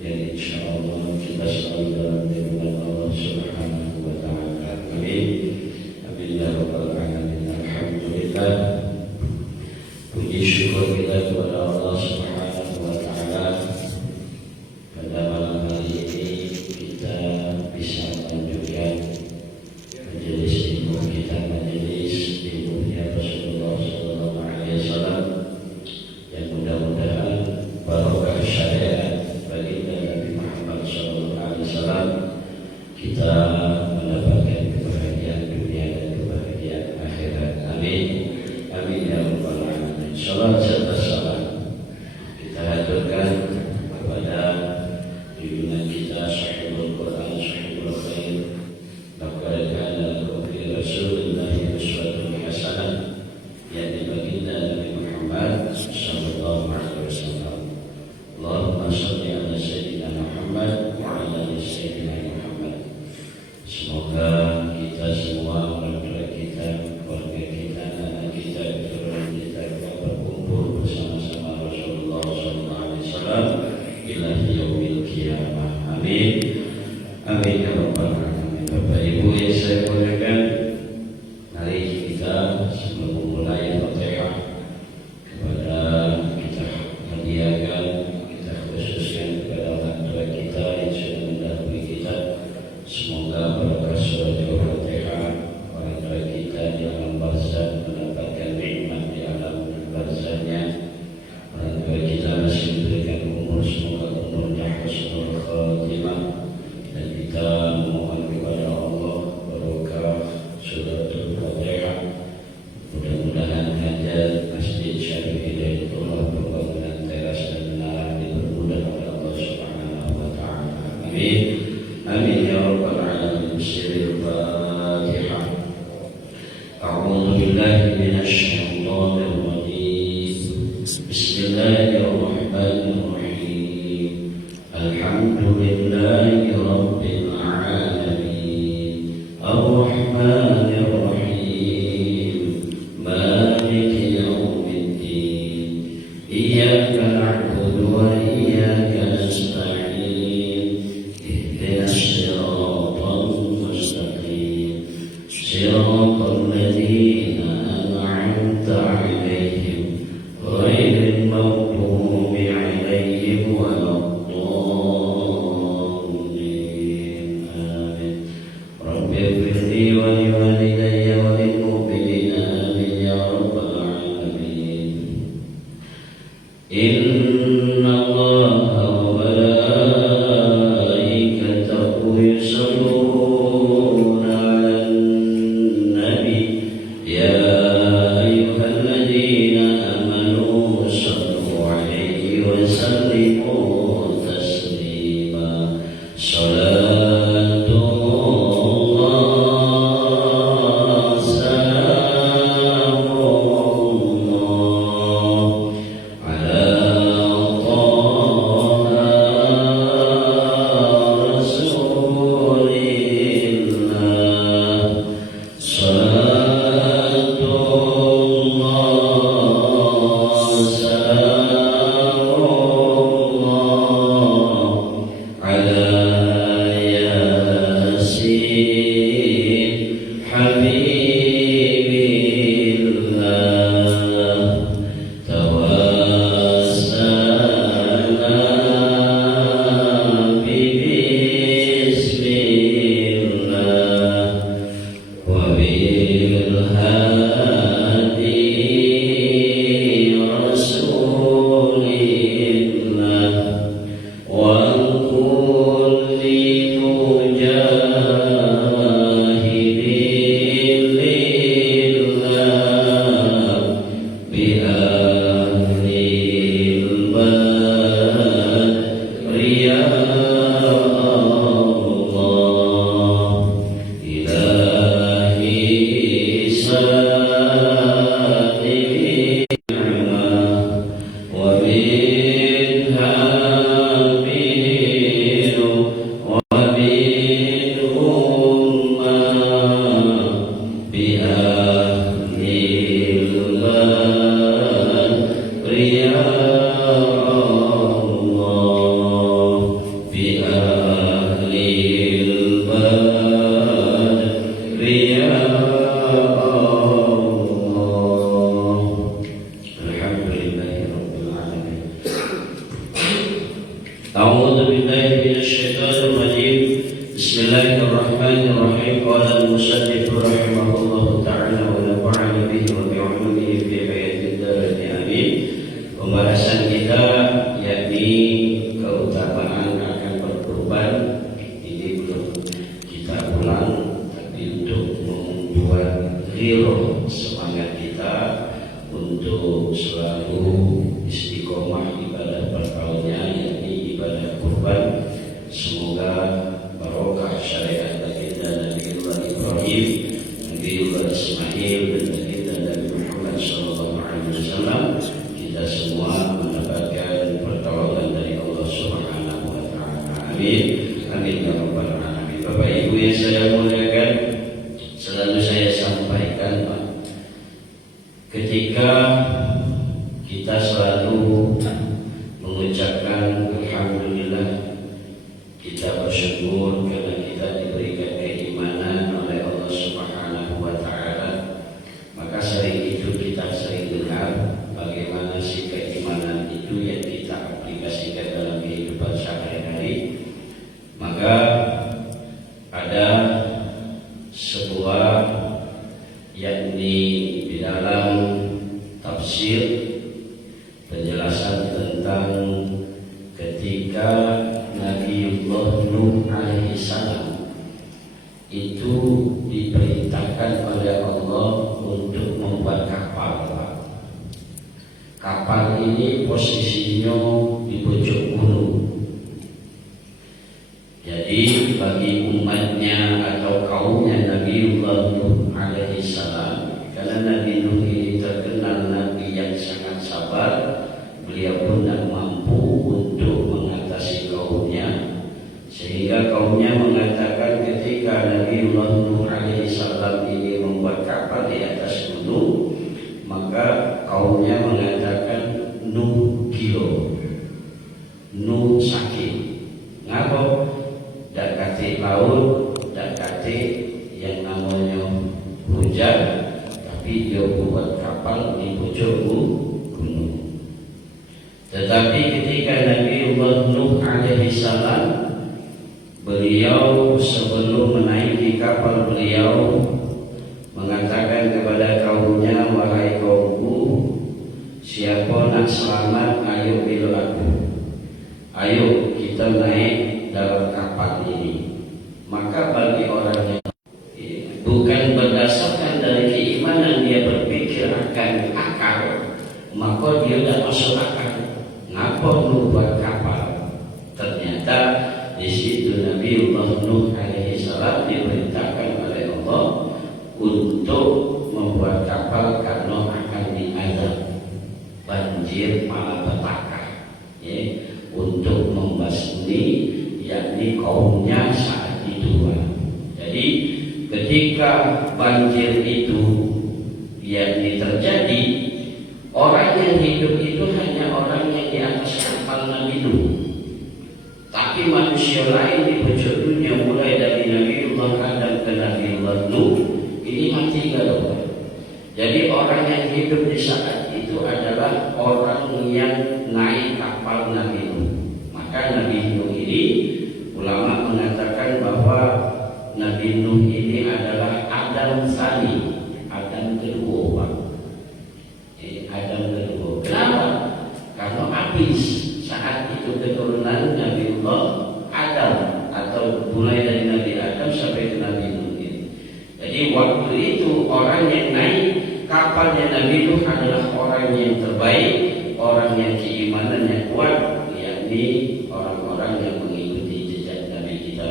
yang insyaallah kita selalu dalam lindungan Allah Subhanahu wa taala. Amin. Amin ya rabbal alamin. Alhamdulillah. Puji syukur kita kepada Allah Subhanahu wa taala. Pada malam hari ini kita bisa melanjutkan majelis ilmu kita, majelis ilmunya Rasulullah sallallahu alaihi wasallam, yang mudah-mudahan barokah syariat baginda Nabi Muhammad sallallahu alaihi wasallam kita mendapatkan kebahagiaan dunia dan kebahagiaan akhirat. Amin. Amin ya rabbal alamin. Salam serta salam kita haturkan kepada junjungan kita Sahibul Quran, Sahibul Khair, laqad kana lakum fi Rasulillahi uswatun hasanah, yakni baginda Nabi Muhammad sallallahu alaihi wasallam. Allahumma shalli ala sayyidina Muhammad wa ala ali sayyidina Muhammad. Semoga kita semua, orang tua kita, keluarga kita, anak kita, keturunan kita berkumpul bersama-sama Rasulullah sallallahu alaihi wasallam ila yaumil qiyamah. Amin. Amin ya rabbal alamin. Bapak Ibu yang saya muliakan, mari kita sebelum memulai Fatihah kepada kita hadiahkan, kita khususkan kepada orang tua kita yang sudah mendahului kita. Semoga berkah surat Al-Fatihah orang tua kita di alam barzakh mendapatkan nikmat di alam barzaknya. Orang tua kita masih diberikan umur, semoga umurnya husnul khatimah, dan kita memohon kepada Allah barokah surat Al-Fatihah. Mudah-mudahan hajat Masjid Syarif Hidayatullah, pembangunan teras dan menara dipermudah oleh Allah Subhanahu wa taala. Amin. Amin ya rabbal alamin. Bismillahirrahmanirrahim. A'udzu billahi minasy syaithanir rajim. Bismillahirrahmanirrahim. Alhamdulillahi rabbil alamin. Ar-Rahmanir Rahim. Maliki yaumiddin. Iyyaka na'budu wa iyyaka nasta'in. Ihdinas siratal mustaqim. Siratal ladzina an'amta 'alaihim ghairil maghdubi 'alaihim waladdallin. Amin. Rabbi ighfirli wa liwalidayya wa lil mu'minina amin ya rabbal alamin. Inna Allaha wa malaikatahu yusalluna 'alan nabi ya ayyuhalladzina amanu sallu 'alaihi wa sallimu taslima. Salatullah salamullah ala taha rasulillah. Salatullah salamullah ala yasin habibillah. Tawassala bismillah wa bil hadi rasulillah wa kulli mujahidin lillah bi ahlil badri ya Allah. Ilahi salli wa minha minhu wa minhum bi ahlil badri ya Allah. A'udzu billahi minasyaitonir rajim. Bismillahirrahmanirrahim. Qala al-musannif rahimahullahu ta'ala wa nafa'ana bihi wa bi'ulumihi fi hayatin darin amin. Pembahasan kita yakni keutamaan akan berkorban. Ini belum kita ulang, tapi untuk membuat ghirah semangat kita untuk selalu istiqomah ibadah bertahunnya, yakni ibadah kurban. Semoga barokah syariat baginda Nabiullah Ibrahim, Nabiullah Ismail, dan baginda Nabi Muhammad SAW. Kita semua mendapatkan pertolongan dari Allah Subhanahu wa Ta'ala. Amin. Amin ya rabbal alamin. Bapak Ibu yang saya muliakan, selalu saya sampaikan, Pak, ketika kita selalu mengucapkan alhamdulillah, kita bersyukur karena kita diberikan keimanan oleh Allah Subhanahu wa Ta'ala, maka sering itu kita sering dengar bagaimana si keimanan itu yang kita aplikasikan dalam kehidupan sehari-hari. Maka ada sebuah yakni di dalam tafsir penjelasan tentang ketika Nabiullah Nuh alaihi salam itu diperintahkan oleh Allah untuk membuat kapal. Kapal ini posisinya di pojok gunung. Jadi bagi umatnya atau kaumnya Nabiullah Nuh alaihi salam, karena Nabi Nuh ini terkenal Nabi yang sangat sabar, beliau pun tak mampu untuk mengatasi kaumnya, sehingga kaumnya mengatakan ketika Nabiullah Nuh alaihi salam ini membuat kapal di atas gunung, maka kaumnya mengatakan Nuh gilo, Nuh sakit. Ngapa? Dak kate laut, dak kate yang namanya hujan, tapi dia buat kapal di pojok gunung. Tetapi ketika Nabiullah Nuh alaihi salam, beliau sebelum menaiki kapal beliau mengatakan kepada kaumnya, wahai kaumku, siapa nak selamat, ayo bilu aku, ayo kita naik dalam kapal ini. Maka bagi orang yang bukan berdasarkan dari keimanan, dia berpikir akan akal, maka dia tidak masuk akal. Ngapa Nuh buat kapal? Ternyata di situ Nabiullah Nuh alaihi salam diperintahkan oleh Allah untuk membuat kapal karena akan diazab banjir malapetaka, ya, untuk membasmi yakni kaumnya saat itu. Jadi ketika banjir itu yakni terjadi, orang yang hidup itu hanya orang yang di atas kapal Nabi Nuh. Tapi manusia lain di pojok dunia, mulai dari Nabiullah Adam ke Nabiullah Nuh, ini mati galau. Jadi orang yang hidup di saat itu adalah orang yang naik kapal Nabi Nuh. Maka Nabi Nuh ini, ulama mengatakan bahwa Nabi Nuh ini adalah Adam Tsani, Adam kedua. Adam kedua. Kenapa? Karena habis saat itu keturunan Nabiullah Adam, atau mulai dari Nabi Adam sampai ke Nabi Nuh. Jadi waktu itu orang yang naik kapalnya Nabi Nuh adalah orang yang terbaik, orang yang keimanannya kuat, yakni orang-orang yang mengikuti jejak Nabi kita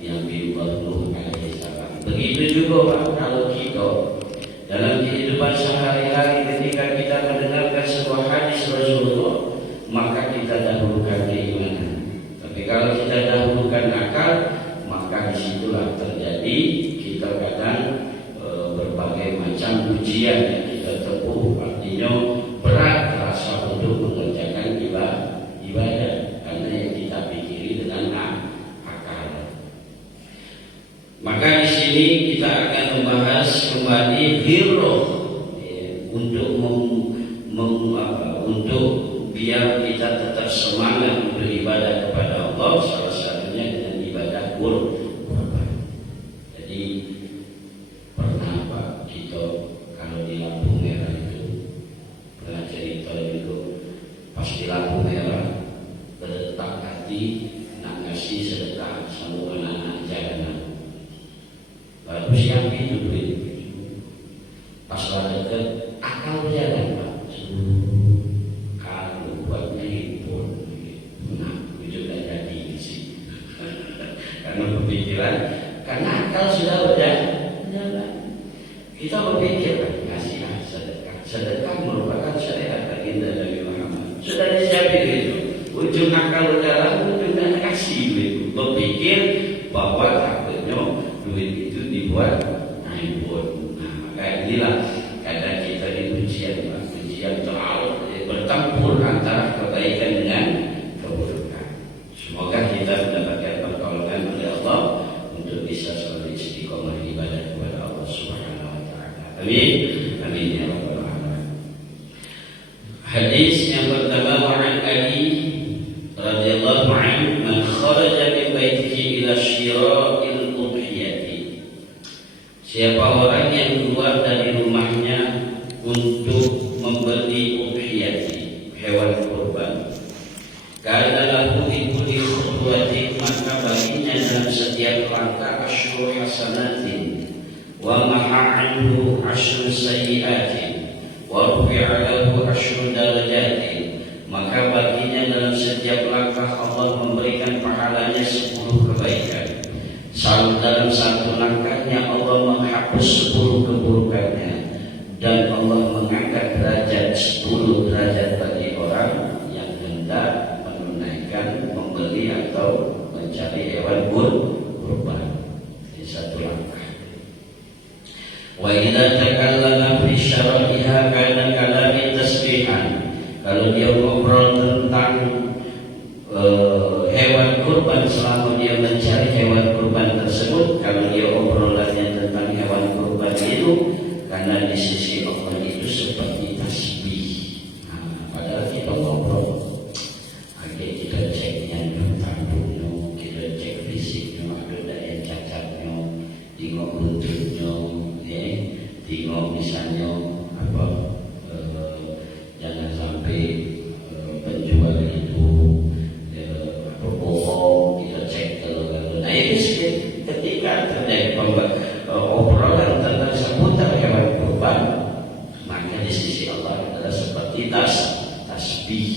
yang Nabiullah Nuh alaihi salam. Begitu juga Pak, kalau kita dalam kehidupan sehari-hari ketika kita mendengarkan sebuah hadis Rasulullah, maka kita dahulukan keimanan. Tapi kalau kita dahulukan akal, maka disitulah terjadi kita kadang berbagai macam ujian yang kita tempuh. Artinya berat rasa untuk mengerjakan ibadah karena yang kita pikiri dengan akal. Maka di sini kita akan membahas kembali ghirah, untuk untuk biar kita kita tetap semangat untuk ibadah kepada Allah, salah satunya dengan ibadah kurban. Jadi pernah Pak kita kalau di lampu merah itu pernah cerita itu, pas di lampu merah berdetak hati nak ngasih sedekah sama anak-anak jalanan. Lalu siapa itu duit? Pas lagi deket akal berjalan Pak. Kalau buat handphone, nah itu sudah jadi sih. Karena berpikiran, karena akal sudah berjalan. Kita berpikir ngasih sedekah. Sedekah merupakan syariat baginda Nabi Muhammad. Sudah disiapin itu. Ujung akal berjalan, ujungnya kasih duit. Berpikir bahwa takutnya duit itu dibuat handphone. Nah, maka inilah kadang kita di ujian terlalu bertempur antara kebaikan dengan keburukan. Semoga kita mendapatkan pertolongan oleh Allah untuk bisa selalu istiqomah ibadah kepada Allah Subhanahu wa taala. Amin. Amin ya rabbal alamin. Hadis yang pertama, an Ali radhiyallahu anhu, man kharaja min baitihi ila syira'il udhiyati. Siapa orang yang keluar dari rumahnya untuk membeli udhiyati, hewan kurban, karena lahu ikuli khutwati, maka baginya dalam setiap langkah asyru hasanatin wa maha anhu asyru sayyiatin wa rufi'a lahu asyru darajatin, maka baginya dalam setiap langkah Allah memberikan pahalanya 10 kebaikan. Dalam satu langkahnya Allah menghapus 10 keburukannya, dan Allah mengangkat derajat 10 derajat bagi orang yang hendak menunaikan, membeli atau mencari hewan kurban di satu langkah. Wa idza takallama fi syara'iha kana kalami tasbihan. Kalau dia ngobrol tentang hewan kurban selama dia mencari hewan kurban tersebut, kalau dia obrolannya tentang hewan kurban itu, karena di sisi Allah itu seperti tasbih. Nah, padahal kita ngobrol, akhirnya kita ceknya tanduknya, kita cek fisiknya, ada yang cacatnya, tengok buntutnya, tengok misalnya apa, jangan sampai penjual itu bohong, kita cek kalau. Nah itu ketika terjadi obrolan tentang seputar hewan kurban, maka di sisi Allah adalah seperti tasbih.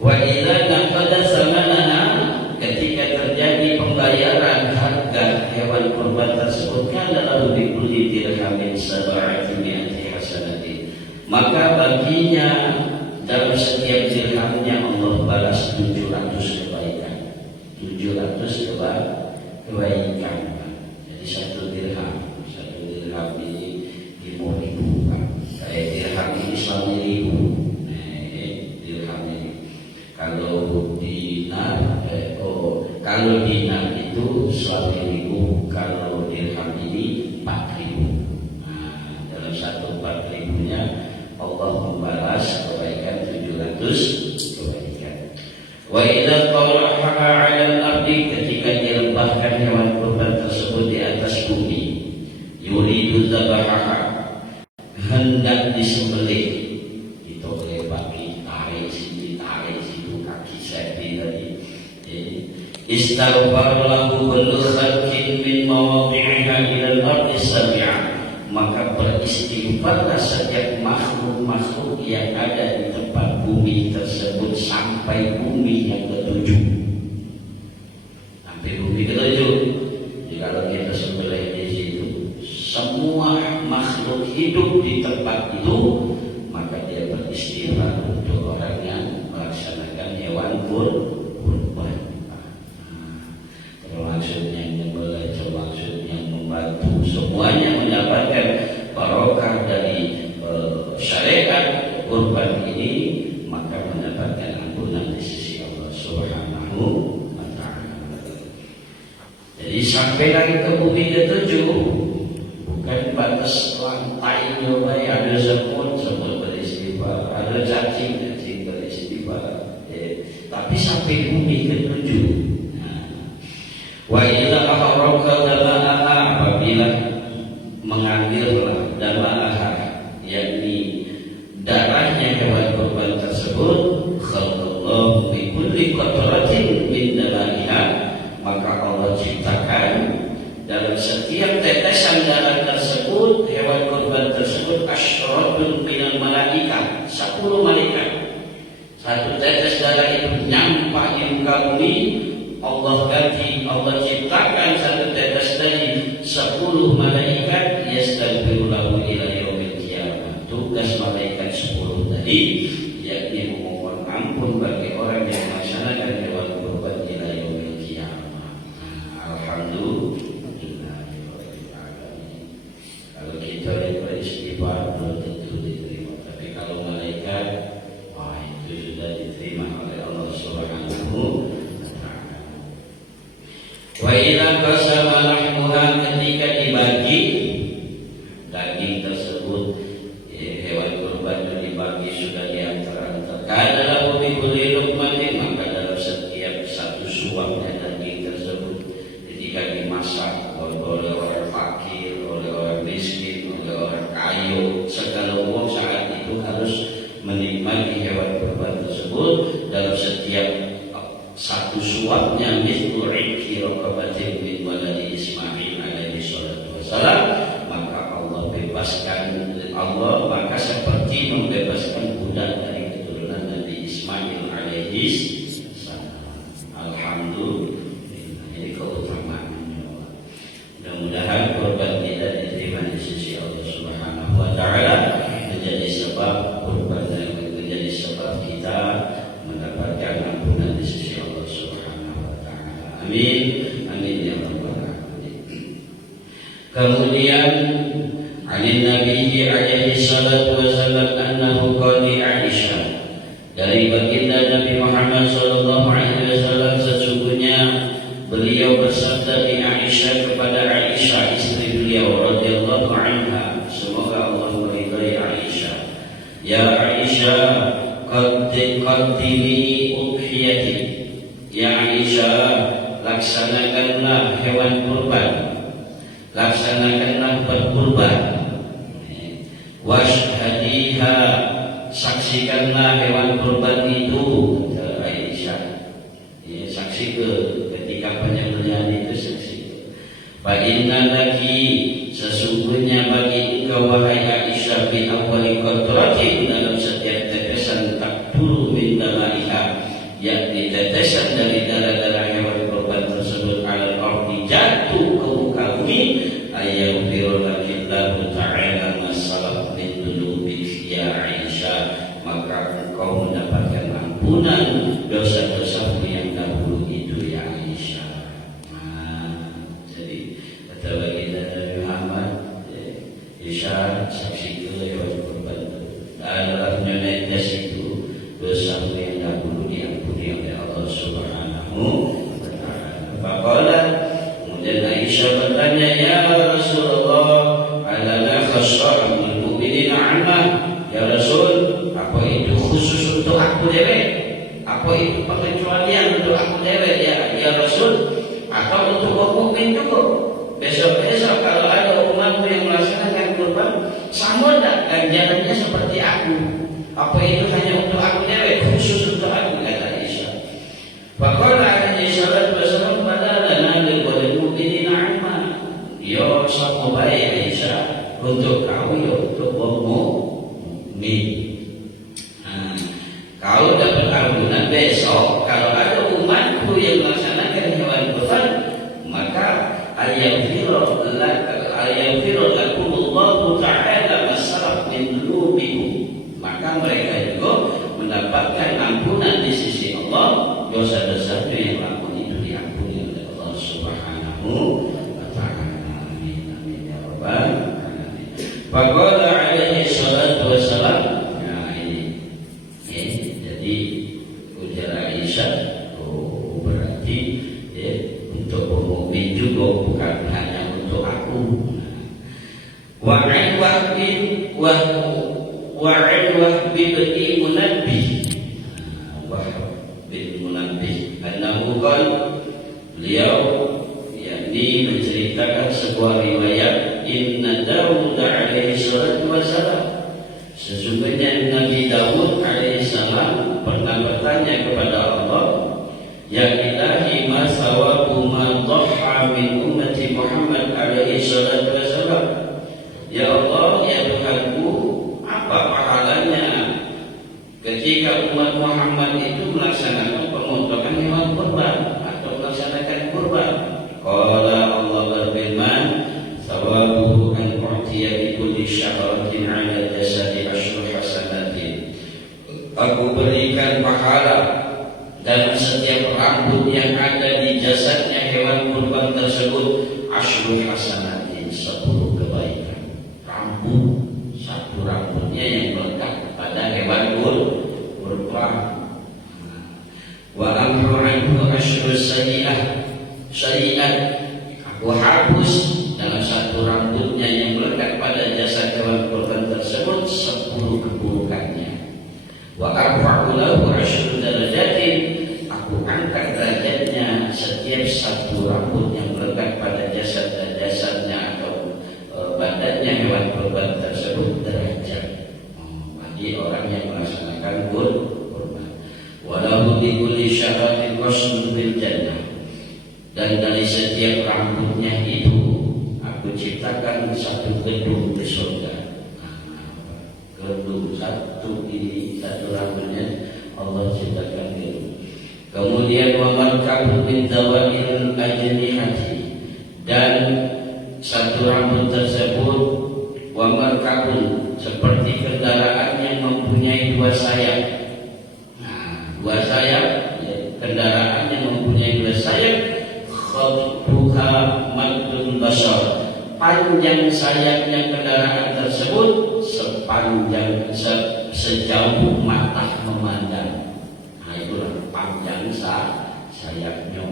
Wa idza naqada zamanaha, ketika terjadi pembayaran harga hewan kurban tersebut, kana lahu bi kulli dirhamin sab'ati mi'ati hasanatin, maka baginya dalam setiap dirhamnya Allah balas 700 kebaikan. 700 kebaikan. Jadi satu dirham ini 5.000 Pak. Kayak dirham ini 1.000. Dirham ini. Kalau dinar itu 1.000. Kalau dirham ini 4.000. Nah, dalam satu 4.000-nya Allah membalas kebaikan 700 kebaikan. Wa idza talaha 'ala al-ardi, ketika dilembahkan hewan kurban tersebut di atas bumi, yuridu zabahaha, hendak disembelih, itu oleh bagi tarik sini tarik situ, kaki sapi tadi. Istaghfar lahu kullu khalqin min mawadhi'iha ila al-ardi sab'a, maka beristighfarlah setiap makhluk yang ada di tempat bumi tersebut sampai bumi yang ketujuh. Sampai bumi ketujuh. Jadi kalau kita sembelih di situ, semua makhluk hidup di tempat itu, maka dia beristighfar untuk orang yang melaksanakan hewan kurban. Termaksud yang menyembelih, termaksud yang membantu, semuanya mendapatkan barokah dari syariat kurban ini, maka mendapatkan ampunan di sisi Allah Subhanahu wa taala. Jadi sampai lagi ke bumi ketujuh, bukan batas lantainya, ada semut beristighfar, ada cacing beristighfar, sampai bumi ketujuh. Wa idza ahraka dama'aha, apabila mengambil dama'aha, yakni darahnya hewan kurban tersebut, khalaqallahu bi kulli qatratin min dama'iha, maka Allah ciptakan dalam setiap tetesan darah tersebut, hewan kurban tersebut, asyratun minal malaika, 10 malaikat. Satu tetes darah itu nyampak di muka bumi, Allah ciptakan satu tetes dari 10 malaikat, yastaghfiru lahu ila yaumil qiyamah. Tugas malaikat 10 tadi yakni memohon ampun bagi orang yang melaksanakan hewan kurban ila yaumil qiyamah. Alhamdulillah. Kalau kita beristighfar belum tentu diterima, tapi kalau malaikat, wah itu sudah diterima oleh Allah Subhanahu wa ta'ala. Wa idza qasama lahmuha, ketika dibagi daging tersebut, hewan kurban dibagi sudah diantar-antarkan dalam kulli luqmatin, maka dalam setiap satu suapnya daging tersebut ketika dimasak oleh orang fakir, oleh orang miskin, oleh orang kaya, segala umum saat itu harus menikmati hewan kurban tersebut. Dalam setiap satu suapnya mithlu ikhi raqabatin min waladi Ismail alaihi salatu wassalam, maka seperti membebaskan budak dari keturunan Nabi Ismail alaihi salam. Alhamdulillah, ini keutamaannya. Mudah-mudahan kurban kita diterima di sisi Allah Subhanahu wa ta'ala, menjadi sebab kurban yang menjadi sebab kita mendapatkan ampunan di sisi Allah Subhanahu wa ta'ala. Amin. Amin ya rabbal alamin. Kemudian Ali Nabi alaihi salatu wasallam annahu qala li Aisyah, dari baginda Nabi Muhammad sallallahu alaihi wasallam, sesungguhnya beliau bersabda di Aisyah kepada Aisyah istri beliau radhiyallahu anha, semoga Allah meridai Aisyah, ya Aisyah qaddimi udhiyati, ya Aisyah laksanakanlah hewan kurban, laksanakanlah berkurban, washhadiha, saksikanlah hewan kurban itu, kata Aisyah. Ya, saksi ketika penyembelihan itu saksi. Fa inna laki, sesungguhnya bagi engkau wahai Aisyah, bi awwali qatratin, dalam setiap tetesan takburu min damaiha, yakni tetesan dari darah-darah hewan kurban tersebut, al ardi, jatuh ke muka bumi, ayaghfiru lakillahu ta'ala masalaf min dunubi ya Aisyah, maka engkau mendapatkan ampunan dosa-dosamu yang dahulu itu ya Aisyah. Jadi kata baginda Nabi Muhammad, Aisyah saksi ke hewan kurban adalah nyonya situ dosamu yang dahulu diampuni oleh Allah Subhanahu wa ta'ala. Faqala, kemudian Aisyah bertanya, ya Rasulullah, alana khasra'ul mu'minin ammah, ya Rasul, apa itu khusus untuk aku dewek? Apa itu pengecualian untuk aku dewek ya Rasul? Atau untuk kaum mukmin juga? Besok-besok kalau ada umatku yang melaksanakan kurban, sama tak ganjarannya seperti aku? Apa itu hanya untuk aku dewek, khusus untuk aku, kata Aisyah. Faqala alaihi salatu wasallam, badalana lil mu'minin ammah, ya sama baik Aisyah, untuk kau ya untuk kaum mukmin. Kau dapat ampunan besok kalau ada umatku yang melaksanakan hewan kurban, maka ayaghfiru lakumullahu ta'ala masalaf min dunubikum, maka mereka juga mendapatkan ampunan di sisi Allah, dosa-dosanya yang lakukan itu diampuni oleh Allah Subhanahu wa ta'ala. Amin amin ya rabbal alamin. Faqala alaihi salatu wassalam, jadi ujar Aisyah, berarti untuk mukmin juga, bukan hanya untuk aku. Wa'an wahbin bin Munabbih, Wahb bin Munabbih qala, beliau yakni menceritakan sebuah riwayat, inna Daud alaihi salatu wassalam, sesungguhnya Nabi Daud alaihi salam pernah bertanya kepada Allah, ya ilahi ma sawabu ma dhahha min ummati Muhammad alaihi salatu wassalam. Ya Allah, ya Tuhanku, apa pahalanya ketika umat Muhammad itu melaksanakan pemotongan hewan kurban atau melaksanakan kurban? Qala, Allah berfirman, sawabuhu an u'tiya bi kulli sya'ratin 'ala jasadi asyru hasanatin. Aku berikan pahala dalam setiap rambut yang ada di jasadnya hewan kurban tersebut asyru hasanatin, 10 kebaikan. Rambut, satu rambutnya yang melekat pada hewan kurban. Wa amru anhu asyru sayyi'ah, aku hapus dalam satu rambutnya yang melekat pada jasad hewan kurban tersebut 10 keburukannya. Wa arfa'u lahu asyru darajatin, aku angkat derajatnya setiap satu rambut yang melekat pada jasadnya atau badannya hewan kurban tersebut derajat bagi orang yang melaksanakan kurban. Walau bi kulli syaratin wasmun bil jannah, dan dari setiap rambutnya itu aku ciptakan satu gedung di surga. Gedung satu ini, satu rambutnya Allah ciptakan gedung. Kemudian wa markabun min dawail ajnihati, dan satu rambut tersebut wa markabun seperti kendaraan yang mempunyai 2 sayap. Dua sayap, kendaraan yang mempunyai 2 sayap, khadbuha maddul basar, panjang sayapnya kendaraan tersebut sepanjang sejauh mata memandang. Nah, itulah panjang sayapnya.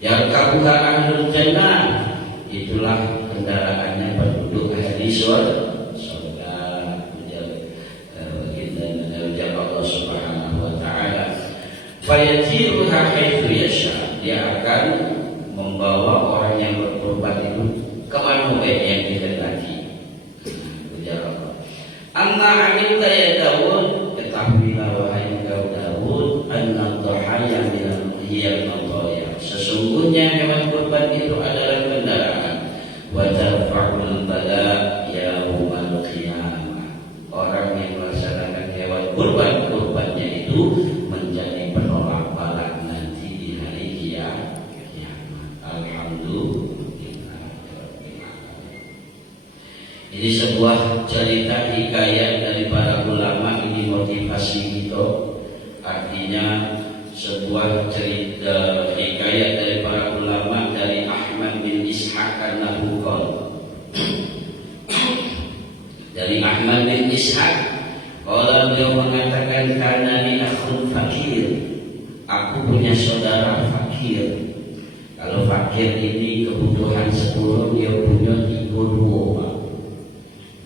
Yarkabuha ahlul jannah, itulah kendaraannya penduduk ahli surga. Allah Subhanahu wa ta'ala, fayajiruha haitsu yasha, dia akan membawa orang yang berkorban itu kemana baik yang dikehendaki. Amma amilta ya Daud, ketahuilah wahai engkau Daud, anna dhahaya minal hiyal madaya, sesungguhnya hewan kurban itu adalah kendaraan. Wa tarfa'ul bala yaumal qiyamah, orang yang melaksanakan hewan kurbannya itu menjadi penolak bala nanti di hari kiamat. Alhamdulillah. Ini sebuah cerita hikayat dari para ulama, ini motivasi kita. Artinya sebuah cerita hikayat dari para ulama dari Ahmad bin Ishaq an-Nabuqal. Dari Ahmad bin Ishaq, kalau beliau mengatakan, karena ni akhun fakir, aku punya saudara fakir. Kalau fakir ini kebutuhan 10, dia punya 32.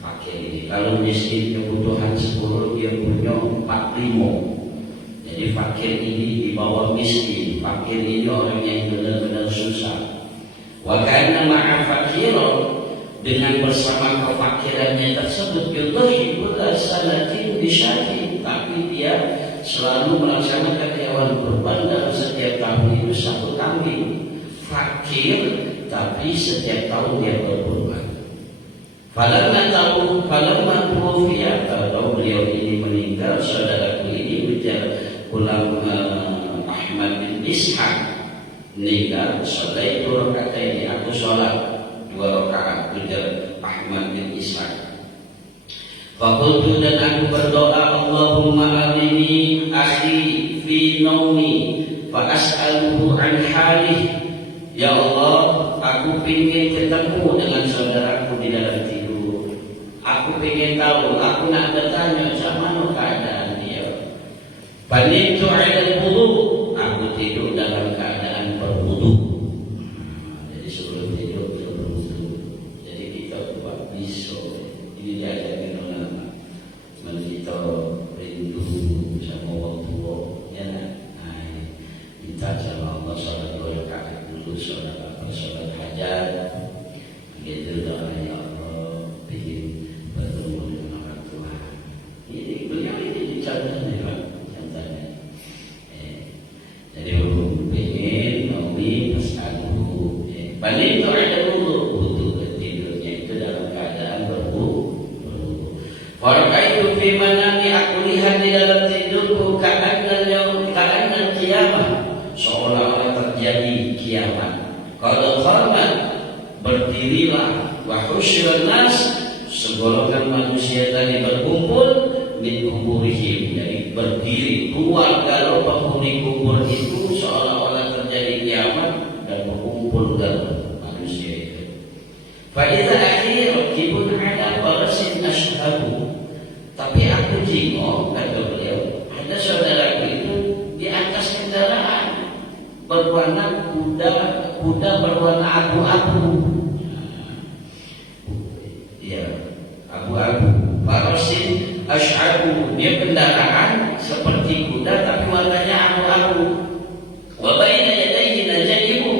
Fakir ini, kalau miskin kebutuhan 10, dia punya 45. Jadi fakir ini di bawah miskin. Fakir ini orang yang benar-benar susah. Wa kana ma'a fakirun, dengan bersama kefakirannya tersebut, billahi kulla sanatin bisyati, tapi dia selalu melaksanakan hewan kurban dalam setiap tahun itu 1 kambing. Fakir tapi setiap tahun dia berkurban. Falamma tuwfiya, kalau beliau ini meninggal, saudaraku ini ulang Ahmad bin Ishaq meninggal, sholaitu raka'ataini, aku sholat 2 rakaat, ujar Ahmad bin Ishaq. Faqultu, dan aku berdoa, Allahumma alini akhi fi naumi fa as'aluhu an halih. Ya Allah, aku ingin ketemu dengan saudaraku di dalam tidur. Aku ingin tahu, aku nak bertanya sama keadaan dia. Fanitu 'ala al-wudu, aku tidur dalam keadaan berwudu. Jadi sebelum tidur kita berwudu. Jadi kita buat biso. Ini diajarkan ulama. Kita rindu sama orang tua, ya. Nah, Dan itu ada wudu tidurnya itu dalam keadaan berwudu. Faraitu fi manami, aku lihat di dalam tidurku ka'annal qiyamah, seolah-olah terjadi kiamat. Qad qamat, berdirilah, wa husyiran nas, segolongan manusia tadi berkumpul, min kuburihim, jadi berdiri keluar kalau penghuni kubur itu, seolah-olah terjadi kiamat dan berkumpul dalam manusia itu. Fa idza akhi rakibun ala farasin ashhabu, tapi aku jingok, kata beliau, ada saudaraku itu di atas kendaraan berwarna kuda berwarna abu-abu. Ya, abu-abu. Farasin ash'abu, dia kendaraan seperti kuda tapi warnanya abu-abu. Wa baina yadayhi najaibu,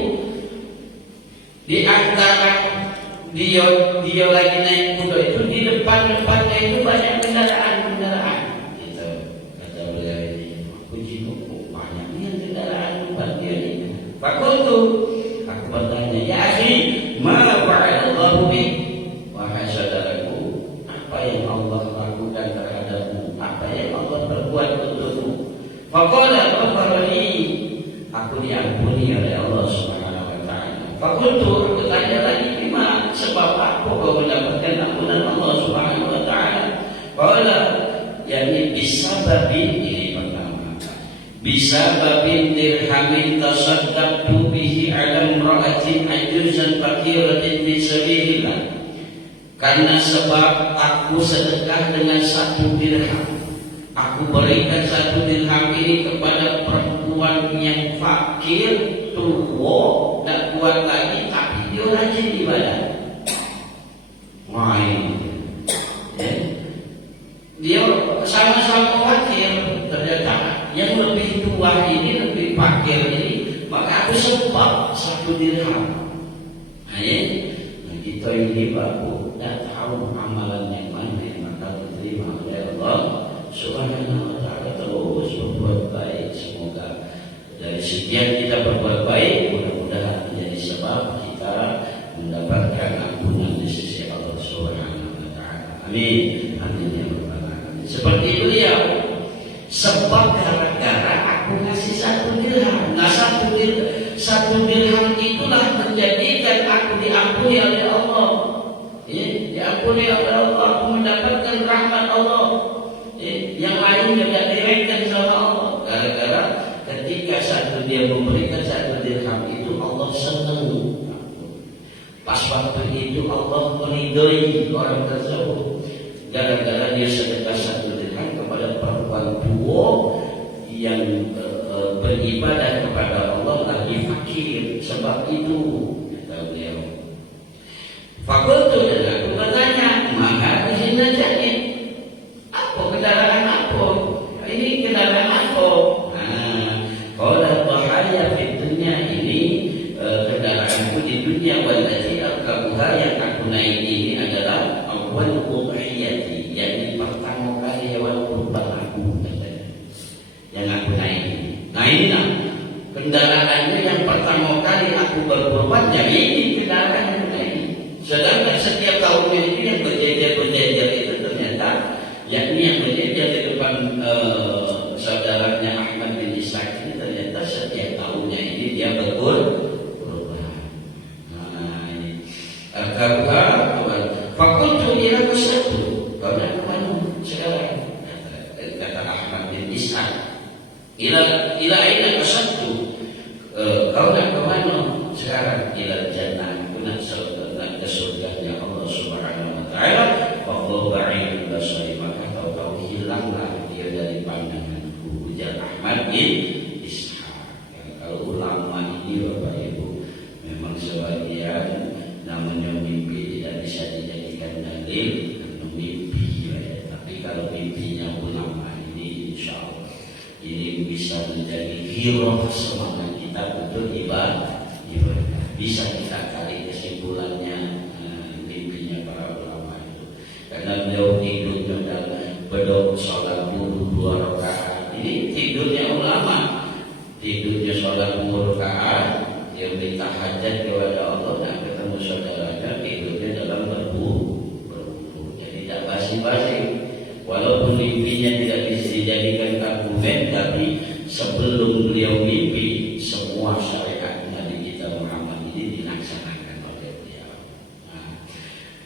di antara dia lagi naik kuda itu, di depannya itu banyak kendaraan. Gitu kata beliau ini. Aku jinguk, banyak nih kendaraan depan dia ini. Fakultu, aku bertanya, ya akhi, ma fa'alallahu bi, wahai saudaraku, apa yang Allah lakukan terhadapmu, apa yang Allah berbuat untukmu. Faqala ghafarani, aku diampuni oleh Allah Subhanahu wa taala. Fakultu, aku tanya lagi, bima, sebab apa kau mendapatkan ampunan Allah Subhanahu wa taala? Qala, yakni bisababin, ini pertama, bisababin dirhamin tasaddaqtu bihi ala imra'atin ajuzan fakiratin fi sabilillah, karena sebab aku sedekah dengan 1 dirham, aku berikan 1 dirham ini kepada perempuan yang fakir, tua, dan kuat lagi, tapi dia rajin ibadah. Wah, ini dia sama-sama fakir, ternyata yang lebih tua ini, lebih fakir ini, maka aku sebab 1 dirham. Nah, kita ini baru tidak tahu amalan yang mana yang akan diterima oleh Allah Subhanahu wa taala. Terus berbuat baik, semoga dari sekian kita berbuat baik, mudah-mudahan menjadi sebab kita mendapatkan ampunan di sisi Allah Subhanahu wa taala. Amin. Amin ya rabbal alamin. Seperti itu ya. Sebab gara-gara aku ngasih 1 dirham. Nah, 1 dirham itulah menjadikan aku diampuni oleh Allah. Ya, diampuni oleh Allah, aku mendapatkan rahmat Allah. Yang lain juga direkkan sama Allah. Gara-gara ketika dia memberikan 1 dirham itu, Allah senang. Pas waktu itu Allah meridhoi orang tersebut. Gara-gara dia sedekah 1 dirham kepada perempuan tua yang beribadah kepada Allah, lagi fakir. Sebab itu kata beliau. Fakultu, dan aku bertanya, maka di sini jadi apa kendaraan apa? Ini kendaraan apa? Nah, kalau bahaya fitnya ini kendaraanku di dunia, walati al-kabuha, yang aku naik ini adalah awal udhiyati, yakni pertama kali hewan kurban aku, yang aku naik ini. Nah, ini nah, kendaraannya yang pertama kali aku berkorban, jadi ini kendaraan yang naik. Sedangkan setiap tahunnya itu yang berjejer itu ternyata, yakni yang berjejer di depan saudaranya Ahmad bin Ishaq ini, ternyata setiap tahunnya ini dia berkorban. Nah, ini karuha fakultu ila kusatu, kau nak kemana sekarang? Kata Ahmad bin Ishaq, ila aina kusatu, kau nak kemana sekarang? Ila jannah, aku nak ke surganya Allah Subhanahu wa taala. Wallahu ba'idun basari, maka tahu hilanglah dia dari pandanganku, ujar Ahmad bin Ishaq. Kalau ulama ini Bapak Ibu, memang sebagian namanya mimpi tidak bisa dijadikan dalil, mimpi ya. Tapi kalau mimpinya ulama ini, insya Allah ini bisa menjadi giroh semangat kita untuk ibadah. Bisa kita tarik kesimpulannya mimpinya para ulama itu, karena beliau tidurnya dan bedok sholat wudu 2 rakaat. Ini tidurnya ulama, tidurnya sholat 2 rakaat, dia minta hajat kepada Allah dan ketemu saudaranya, hidupnya dalam berwudu. Jadi tidak basi-basi. Walaupun mimpinya tidak bisa dijadikan argumen, tapi sebelum beliau mimpi, semua syariat Nabi kita Muhammad ini dilaksanakan oleh beliau.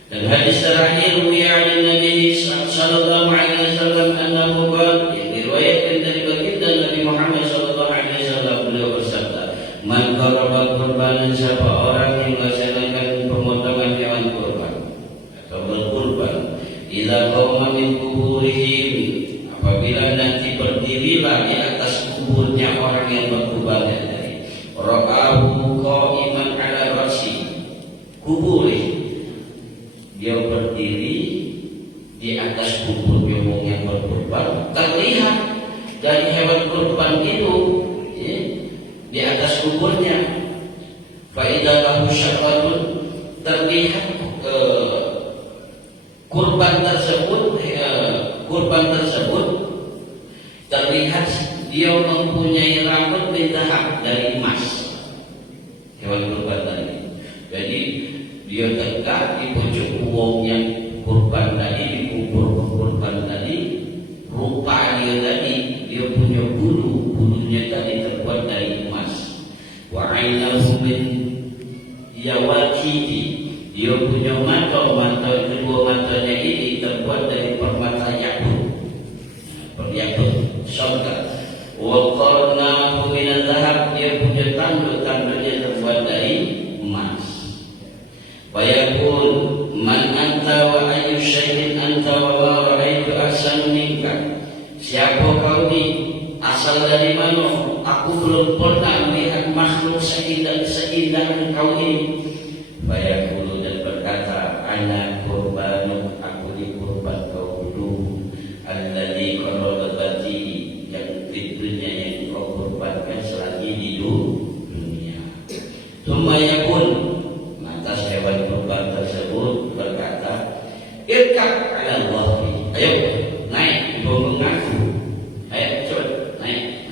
Dan hadis terakhir riwayat Nabi sallallahu alaihi wasallam annahu qala, diriwayatkan dari baginda Nabi Muhammad sallallahu alaihi wasallam, beliau bersabda, "Man qaraba qurbanan," siapa orang yang melaksanakan pemotongan hewan kurban atau berkurban, ila qauma min kuburihim, apabila nanti berdirilah di atas kuburnya orang yang berkurban tadi, ra'ahu qa'iman ala ra'si kuburih, dia berdiri di atas kubur yang berkurban, terlihat dari hewan kurban itu ya, di atas kuburnya, fa'idah lahu syafatun, terlihat kurban tersebut terlihat dia mempunyai rambut bintahap dari emas, hewan kurban tadi. Jadi dia tegak di pojok uang yang kurban tadi, di kubur kurban tadi, rupa dia tadi, dia punya bulunya tadi terbuat dari emas. Wa ainahu min yawakiti, dia punya mata kedua matanya ini terbuat dari permata yakut, syurga. Wa qarnahu min al-dhahab, dia punya tanduk-tanduknya terbuat dari emas. Wa yaqul man anta wa ayyu syai'in anta wa ma ra'aitu ahsan minka, siapa kau ni, asal dari mana, aku belum pernah melihat makhluk seindah engkau ini. Wa yaqulu, dan berkata, ana qurbanu, aku di kurban kau dulu, alladzi qarrabati, yang fitnya yang kau kurbankan selagi di dunia. Tsumma yaqul, lantas hewan kurban tersebut berkata, irkab ala wahri, ayo naik punggung aku, ayo cepat naik.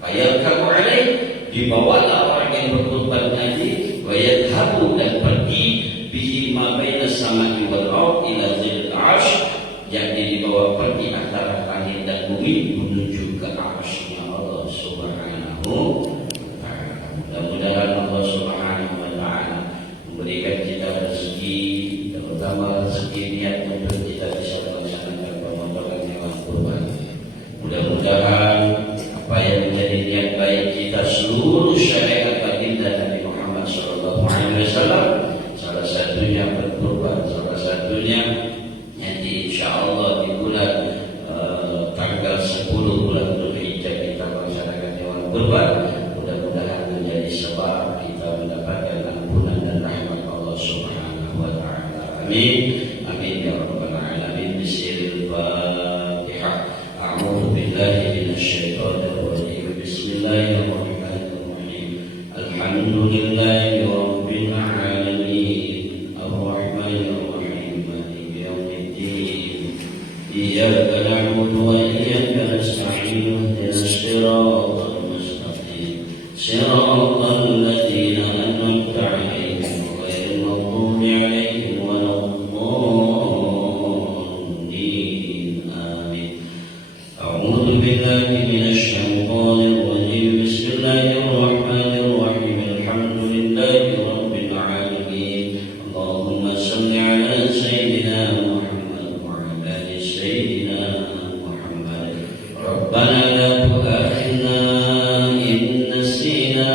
Fayarkabu alaih, dibawalah orang yang berkurban tadi, wa yadhabu, dan pergi bihi ma baina samai wal ard ila zil arsh, yakni dibawa pergi antara langit dan bumi menuju ke arsy-Nya Allah Subhanahu wa ta'ala. Mudah-mudahan Allah Subhanahu wa ta'ala memberikan kita rezeki, terutama rezeki niat untuk kita bisa melaksanakan pemotongan hewan kurban. Mudah-mudahan apa yang menjadi niat baik kita, seluruh syariat baginda Nabi Muhammad sallallahu alaihi wasallam, salah satunya berkurban, salah satunya nanti insyaallah di bulan tanggal 10 bulan Dzulhijjah kita melaksanakan hewan kurban. Mudah-mudahan menjadi sebab kita mendapatkan ampunan dan rahmat Allah Subhanahu wa ta'ala. Amin. Amin ya rabbal alamin. Bismillahirrahmanirrahim. A'udzu billahi minasyaitonir rajim. Bismillahirrahmanirrahim. Alhamdulillahi rabbil alamin. Arrahmanir rahim. Maliki yaumiddin. Iyyaka na'budu wa iyyaka nasta'in. Ihdinas siratal mustaqim. Siratal ladzina an'amta 'alaihim ghairil maghdubi 'alaihim waladdallin. Amin. A'udzu billahi minasy syaithanir rajim. Bismillahirrahmanirrahim. Alhamdulillahi rabbil alamin. Allahumma shalli 'ala sayyidina Muhammad wa 'ala ali sayyidina Muhammad. Rabbana la tu'akhidhna in nasina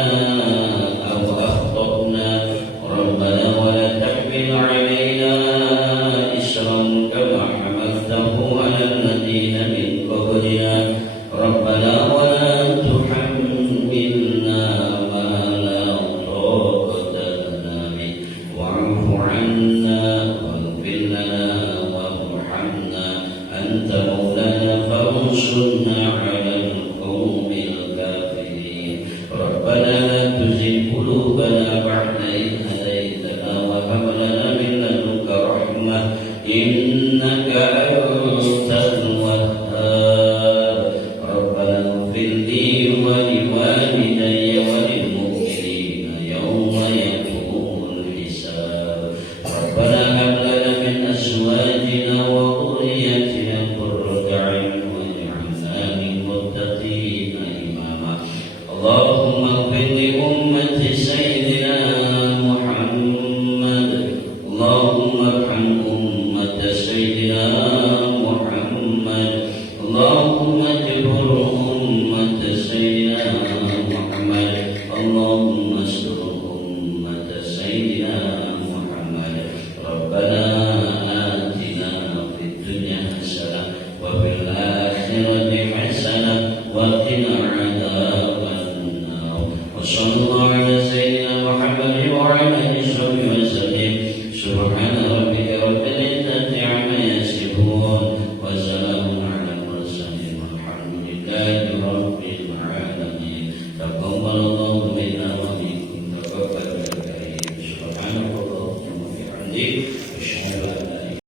أمة سيدنا محمد اللهم ارحم أمة سيدنا محمد اللهم اجبر أمة سيدنا محمد اللهم